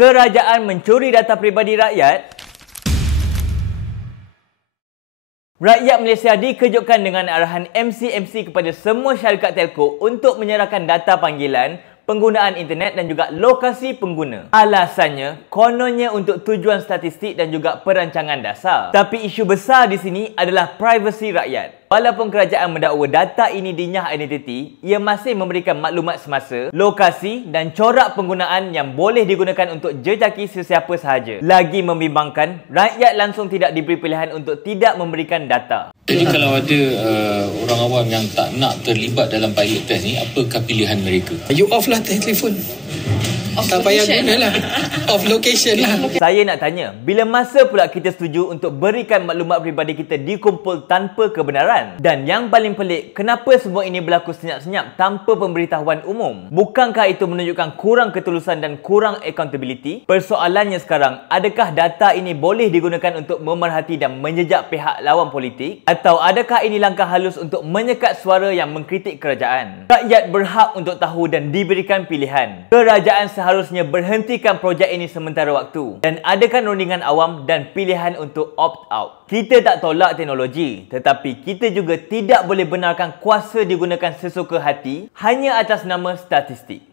Kerajaan mencuri data peribadi rakyat. Rakyat Malaysia dikejutkan dengan arahan MCMC kepada semua syarikat telco untuk menyerahkan data panggilan, penggunaan internet dan juga lokasi pengguna. Alasannya, kononnya untuk tujuan statistik dan juga perancangan dasar. Tapi isu besar di sini adalah privasi rakyat. Walaupun kerajaan mendakwa data ini dinyah identiti, ia masih memberikan maklumat semasa, lokasi dan corak penggunaan yang boleh digunakan untuk jejaki sesiapa sahaja. Lagi membimbangkan, rakyat langsung tidak diberi pilihan untuk tidak memberikan data. Jadi kalau ada orang awam yang tak nak terlibat dalam pilot test ni, apakah pilihan mereka? You off lah telefon. Tak payah guna lah. Off location lah. Saya nak tanya, bila masa pula kita setuju untuk berikan maklumat peribadi kita dikumpul tanpa kebenaran? Dan yang paling pelik, kenapa semua ini berlaku senyap-senyap tanpa pemberitahuan umum? Bukankah itu menunjukkan kurang ketulusan dan kurang accountability? Persoalannya sekarang, adakah data ini boleh digunakan untuk memerhati dan menjejak pihak lawan politik? Atau adakah ini langkah halus untuk menyekat suara yang mengkritik kerajaan? Rakyat berhak untuk tahu dan diberikan pilihan. Kerajaan seharusnya berhentikan projek ini sementara waktu dan adakan rundingan awam dan pilihan untuk opt-out. Kita tak tolak teknologi, tetapi kita juga tidak boleh benarkan kuasa digunakan sesuka hati hanya atas nama statistik.